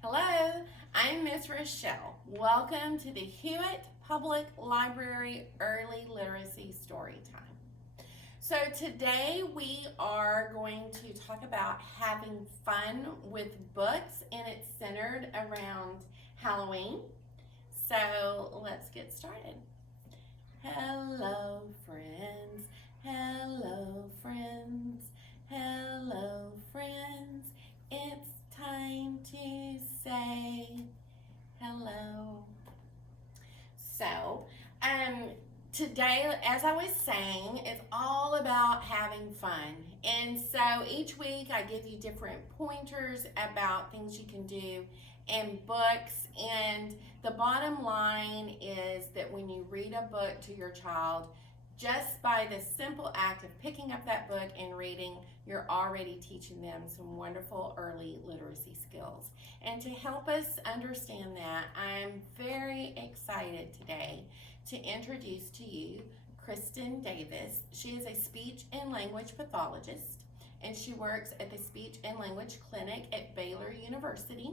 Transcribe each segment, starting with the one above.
Hello, I'm Miss Rochelle. Welcome to the Hewitt Public Library Early Literacy Storytime. So today we are going to talk about having fun with books, and it's centered around Halloween. So let's get started. Hello friends, hello friends, hello friends. It's time to say hello. So, um, today, as I was saying, it's all about having fun. And so each week I give you different pointers about things you can do in books. And the bottom line is that when you read a book to your child, just by the simple act of picking up that book and reading, you're already teaching them some wonderful early literacy skills. And to help us understand that, I'm very excited today to introduce to you Kristen Davis. She is a speech and language pathologist, and she works at the Speech and Language Clinic at Baylor University.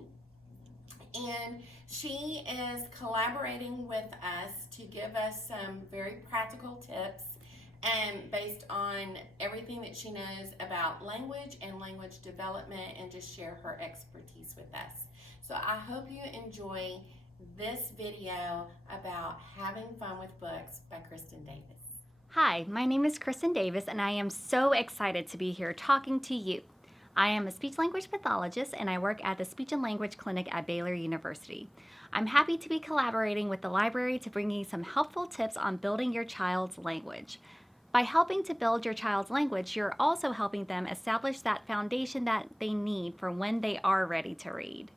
And she is collaborating with us to give us some very practical tips based on everything that she knows about language and language development, and just share her expertise with us. So I hope you enjoy this video about having fun with books by Kristen Davis. Hi, my name is Kristen Davis, and I am so excited to be here talking to you. I am a speech language pathologist, and I work at the Speech and Language Clinic at Baylor University. I'm happy to be collaborating with the library to bring you some helpful tips on building your child's language. By helping to build your child's language, you're also helping them establish that foundation that they need for when they are ready to read.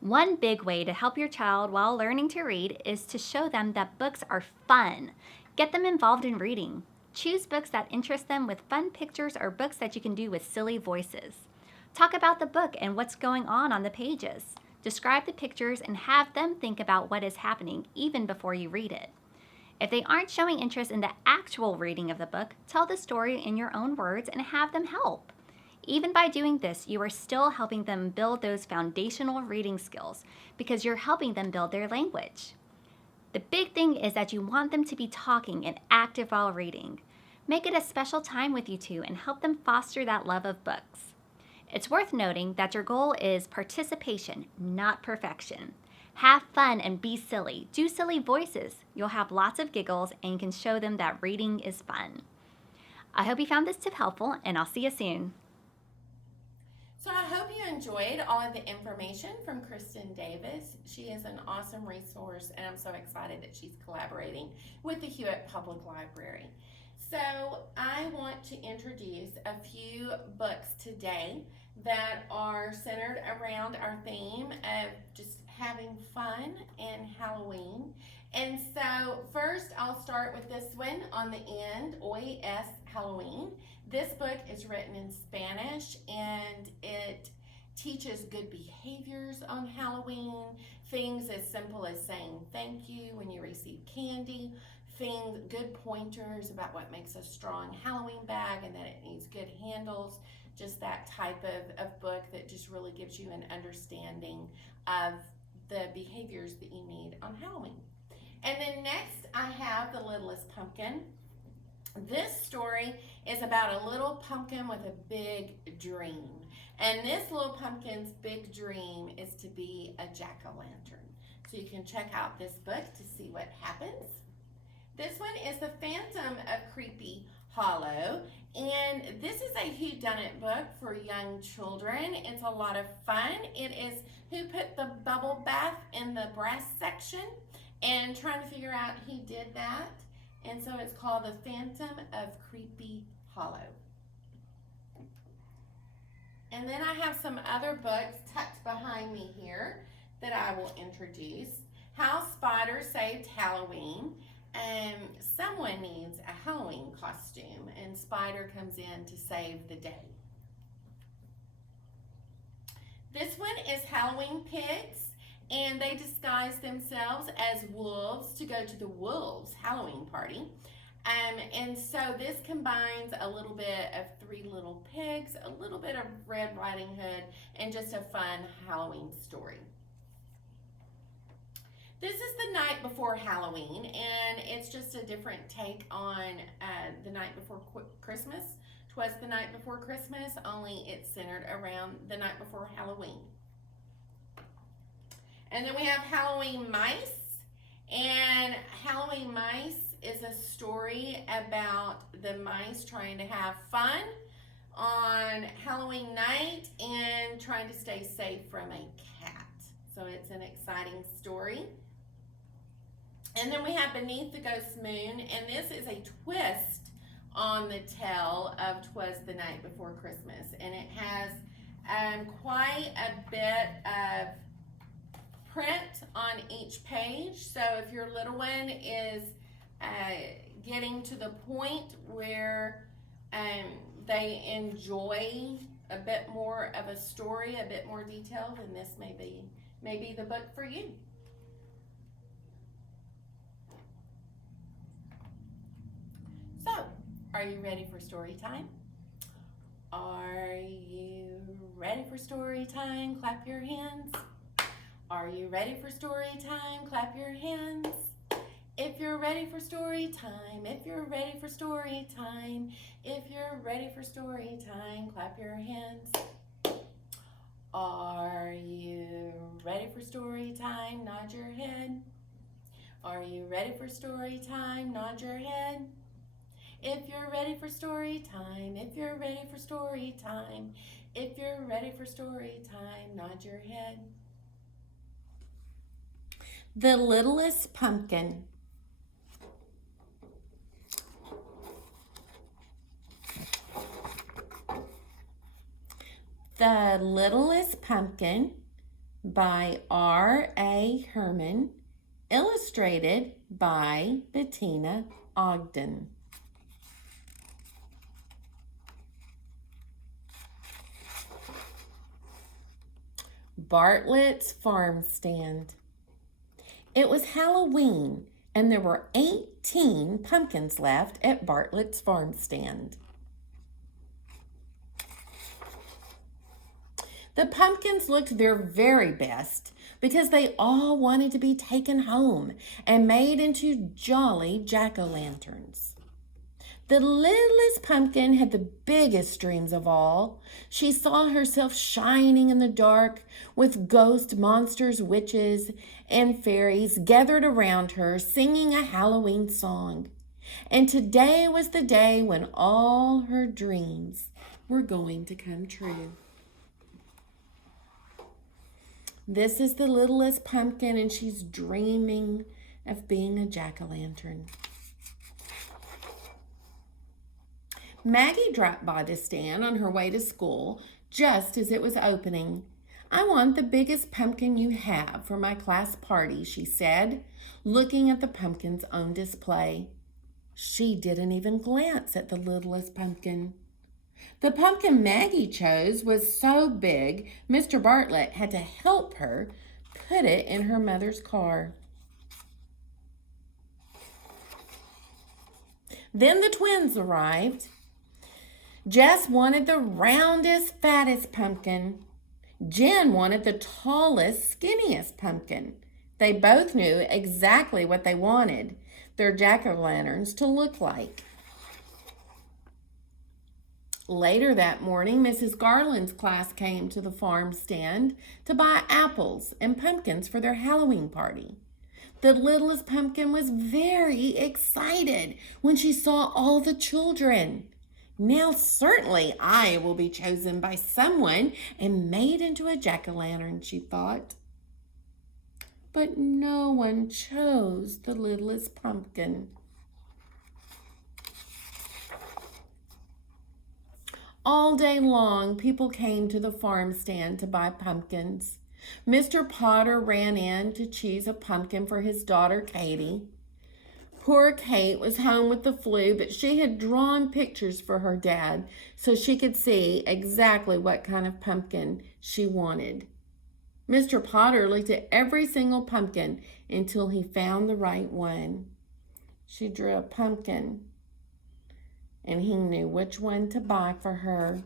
One big way to help your child while learning to read is to show them that books are fun. Get them involved in reading. Choose books that interest them with fun pictures or books that you can do with silly voices. Talk about the book and what's going on the pages. Describe the pictures and have them think about what is happening even before you read it. If they aren't showing interest in the actual reading of the book, tell the story in your own words and have them help. Even by doing this, you are still helping them build those foundational reading skills because you're helping them build their language. The big thing is that you want them to be talking and active while reading. Make it a special time with you two and help them foster that love of books. It's worth noting that your goal is participation, not perfection. Have fun and be silly. Do silly voices. You'll have lots of giggles and you can show them that reading is fun. I hope you found this tip helpful, and I'll see you soon. So I hope you enjoyed all of the information from Kristen Davis. She is an awesome resource, and I'm so excited that she's collaborating with the Hewitt Public Library. So I want to introduce a few books today that are centered around our theme of just having fun and Halloween. And so first I'll start with this one on the end, Hoy es Halloween. This book is written in Spanish, and it teaches good behaviors on Halloween, things as simple as saying thank you when you receive candy, things, good pointers about what makes a strong Halloween bag and that it needs good handles, just that type of book that just really gives you an understanding of the behaviors that you need on Halloween. And then next I have The Littlest Pumpkin. This story is about a little pumpkin with a big dream. And this little pumpkin's big dream is to be a jack-o'-lantern. So you can check out this book to see what happens. This one is The Phantom of Creepy Hollow. And this is a whodunit book for young children. It's a lot of fun. It is who put the bubble bath in the brass section, and trying to figure out who did that. And so it's called The Phantom of Creepy Hollow. And then I have some other books tucked behind me here that I will introduce. How Spider Saved Halloween. Someone needs a Halloween costume, and Spider comes in to save the day. This one is Halloween Pigs, and they disguise themselves as wolves to go to the wolves' Halloween party. And so this combines a little bit of Three Little Pigs, a little bit of Red Riding Hood, and just a fun Halloween story. This is the night before Halloween, and it's just a different take on the night before Christmas. 'Twas the night before Christmas, only it's centered around the night before Halloween. And then we have Halloween Mice, and Halloween Mice is a story about the mice trying to have fun on Halloween night and trying to stay safe from a cat. So it's an exciting story. And then we have Beneath the Ghost Moon, and this is a twist on the tale of 'Twas the Night Before Christmas. And it has quite a bit of print on each page. So if your little one is getting to the point where they enjoy a bit more of a story, a bit more detail, then this may be the book for you. So, are you ready for story time? Are you ready for story time? Clap your hands. Are you ready for story time? Clap your hands. If you're ready for story time, if you're ready for story time, if you're ready for story time, clap your hands. Are you ready for story time? Nod your head. Are you ready for story time? Nod your head. If you're ready for story time, if you're ready for story time, if you're ready for story time, nod your head. The Littlest Pumpkin. The Littlest Pumpkin by R.A. Herman, illustrated by Bettina Ogden. Bartlett's Farm Stand. It was Halloween, and there were 18 pumpkins left at Bartlett's Farm Stand. The pumpkins looked their very best because they all wanted to be taken home and made into jolly jack-o'-lanterns. The littlest pumpkin had the biggest dreams of all. She saw herself shining in the dark with ghosts, monsters, witches, and fairies gathered around her singing a Halloween song. And today was the day when all her dreams were going to come true. This is the littlest pumpkin, and she's dreaming of being a jack-o'-lantern. Maggie dropped by the stand on her way to school just as it was opening. "I want the biggest pumpkin you have for my class party," she said, looking at the pumpkins on display. She didn't even glance at the littlest pumpkin. The pumpkin Maggie chose was so big, Mr. Bartlett had to help her put it in her mother's car. Then the twins arrived. Jess wanted the roundest, fattest pumpkin. Jen wanted the tallest, skinniest pumpkin. They both knew exactly what they wanted their jack-o'-lanterns to look like. Later that morning, Mrs. Garland's class came to the farm stand to buy apples and pumpkins for their Halloween party. The littlest pumpkin was very excited when she saw all the children. Now certainly I will be chosen by someone and made into a jack-o'-lantern, she thought. But no one chose the littlest pumpkin. All day long, people came to the farm stand to buy pumpkins. Mr. Potter ran in to choose a pumpkin for his daughter, Katie. Poor Kate was home with the flu, but she had drawn pictures for her dad so she could see exactly what kind of pumpkin she wanted. Mr. Potter looked at every single pumpkin until he found the right one. She drew a pumpkin and he knew which one to buy for her.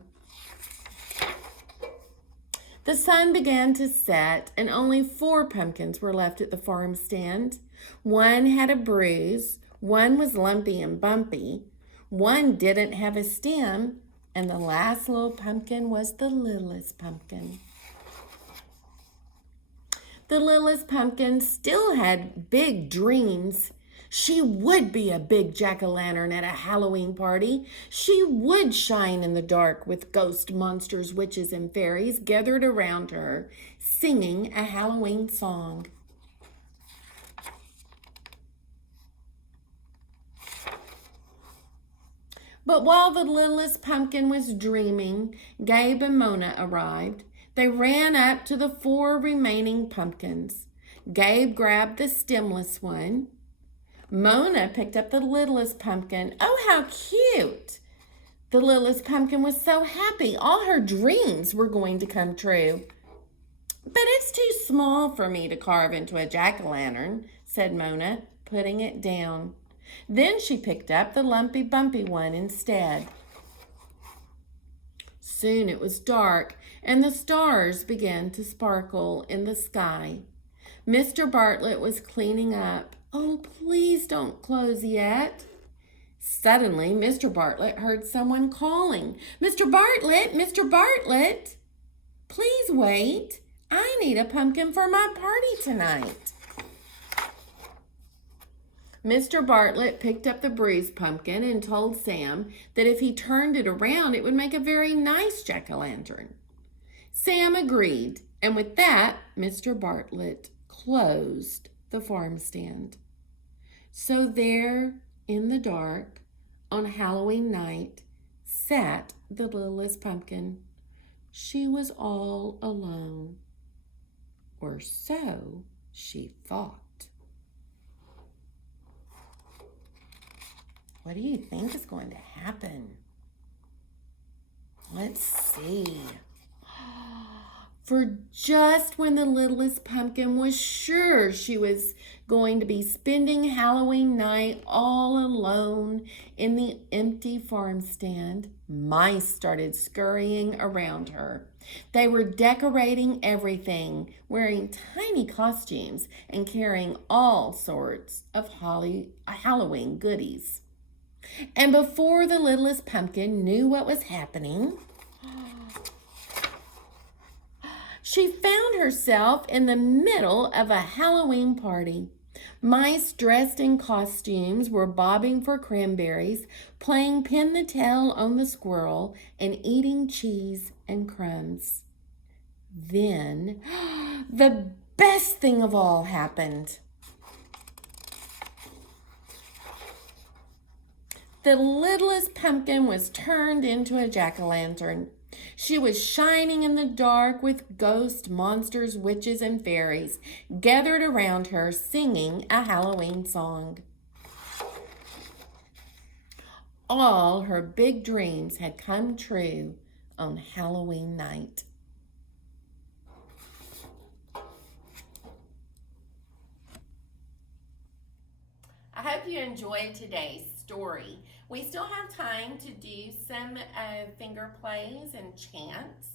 The sun began to set, and only 4 pumpkins were left at the farm stand. One had a bruise, one was lumpy and bumpy, one didn't have a stem, and the last little pumpkin was the littlest pumpkin. The littlest pumpkin still had big dreams. She would be a big jack-o'-lantern at a Halloween party. She would shine in the dark with ghosts, monsters, witches, and fairies gathered around her, singing a Halloween song. But while the littlest pumpkin was dreaming, Gabe and Mona arrived. They ran up to the 4 remaining pumpkins. Gabe grabbed the stemless one. Mona picked up the littlest pumpkin. Oh, how cute! The littlest pumpkin was so happy. All her dreams were going to come true. But it's too small for me to carve into a jack-o'-lantern, said Mona, putting it down. Then she picked up the lumpy, bumpy one instead. Soon it was dark, and the stars began to sparkle in the sky. Mr. Bartlett was cleaning up. Oh, please don't close yet. Suddenly, Mr. Bartlett heard someone calling, Mr. Bartlett, Mr. Bartlett, please wait. I need a pumpkin for my party tonight. Mr. Bartlett picked up the bruised pumpkin and told Sam that if he turned it around, it would make a very nice jack-o'-lantern. Sam agreed, and with that, Mr. Bartlett closed the farm stand. So there, in the dark, on Halloween night, sat the littlest pumpkin. She was all alone, or so she thought. What do you think is going to happen? Let's see. For just when the littlest pumpkin was sure she was going to be spending Halloween night all alone in the empty farm stand, mice started scurrying around her. They were decorating everything, wearing tiny costumes and carrying all sorts of Halloween goodies. And before the littlest pumpkin knew what was happening, she found herself in the middle of a Halloween party. Mice dressed in costumes were bobbing for cranberries, playing pin the tail on the squirrel, and eating cheese and crumbs. Then, the best thing of all happened. The littlest pumpkin was turned into a jack-o'-lantern. She was shining in the dark with ghosts, monsters, witches, and fairies gathered around her singing a Halloween song. All her big dreams had come true on Halloween night. I hope you enjoyed today's story. We still have time to do some finger plays and chants.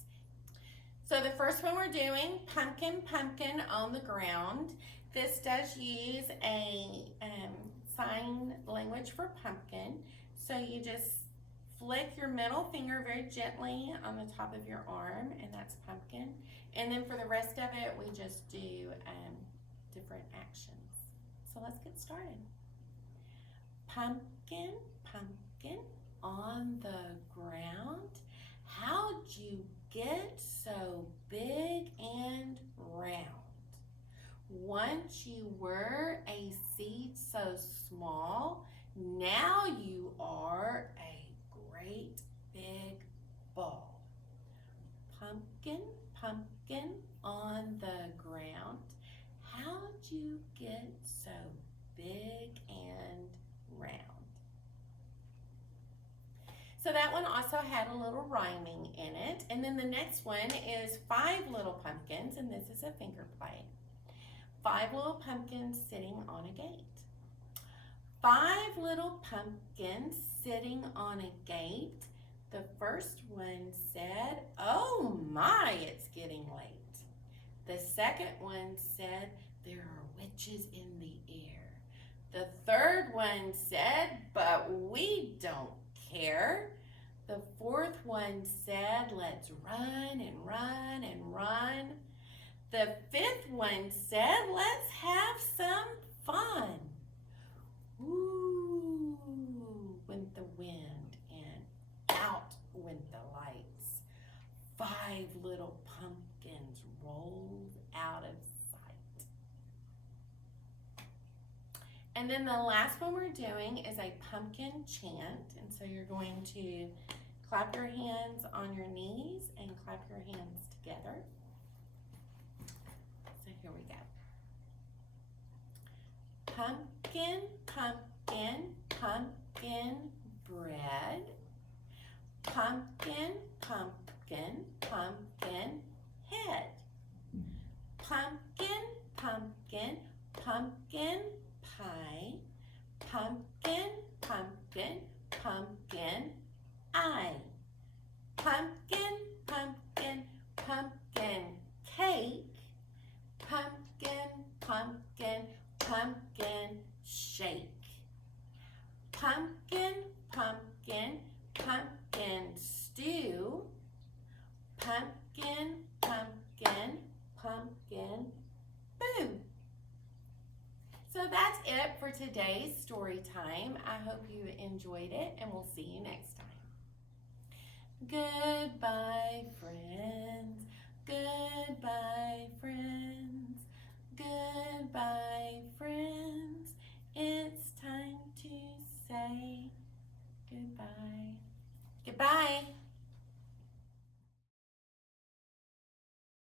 So the first one we're doing, pumpkin, pumpkin on the ground. This does use a sign language for pumpkin. So you just flick your middle finger very gently on the top of your arm, and that's pumpkin. And then for the rest of it, we just do different actions. So let's get started. Pumpkin, pumpkin on the ground. How'd you get so big and round? Once you were a seed so small, now you are a great big ball. Pumpkin, pumpkin on the ground. How'd you get so big and round? So that one also had a little rhyming in it. And then the next one is 5 little pumpkins, and this is a finger play. 5 little pumpkins sitting on a gate. 5 little pumpkins sitting on a gate. The first one said, "Oh my, it's getting late." The second one said, "There are witches in the air." The third one said, "But we don't care." The fourth one said, "Let's run and run and run." The fifth one said, "Let's have some fun." Woo went the wind and out went the lights. 5 little pumpkins rolled out of sight. And then the last one we're doing is a pumpkin chant. And so you're going to clap your hands on your knees and clap your hands together. So here we go. Pumpkin, pumpkin, pumpkin bread. Pumpkin, pumpkin, pumpkin head. Pumpkin, pumpkin, pumpkin pie. Pumpkin, pumpkin, pumpkin eye. Pumpkin, pumpkin, pumpkin cake. Pumpkin, pumpkin, pumpkin shake. Pumpkin, pumpkin, pumpkin stew. Pumpkin, pumpkin, pumpkin boo. So that's it for today's story time. I hope you enjoyed it, and we'll see you next time. Goodbye, friends.